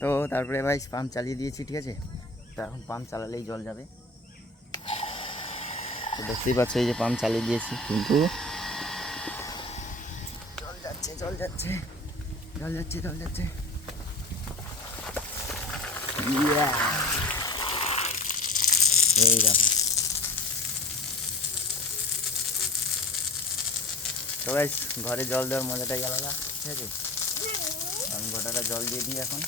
তো তারপরে ভাই পাম্প চালিয়ে দিয়েছি, ঠিক আছে। তো এখন পাম্প চালালেই জল যাবে। তো দেখতেই পাচ্ছ এই যে পাম্প চালিয়ে দিয়েছি, কিন্তু জল যাচ্ছে জল যাচ্ছে জল যাচ্ছে জল যাচ্ছে। এই দেখো। তো ভাই ঘরে জল দেওয়ার মজাটাই আলাদা, ঠিক আছে। আমি গোটাটা জল দিয়ে দিই এখন।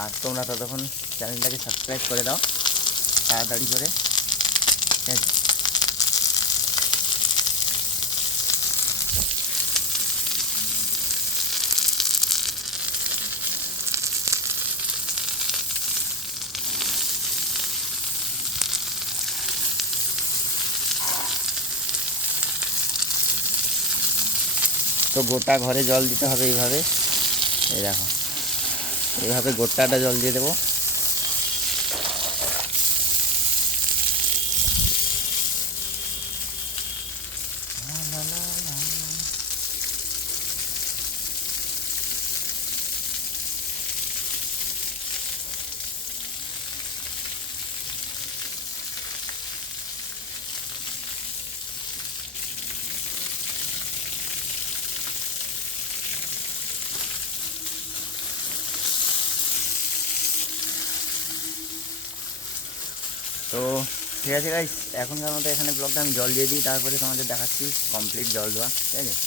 আর তোমরা ততক্ষণ চ্যানেলটাকে সাবস্ক্রাইব করে দাও তাড়াতাড়ি করে, ঠিক আছে। তো গোটা ঘরে জল দিতে হবে এইভাবে। এই দেখো, এইভাবে গোটাটা জল দিয়ে দেবো। তো ঠিক আছে গাইস, এখনকার মতো এখানে ব্লগটা আমি জল দিয়ে দিই, তারপরে তোমাদের দেখাচ্ছি কমপ্লিট জল দেওয়া, ঠিক আছে।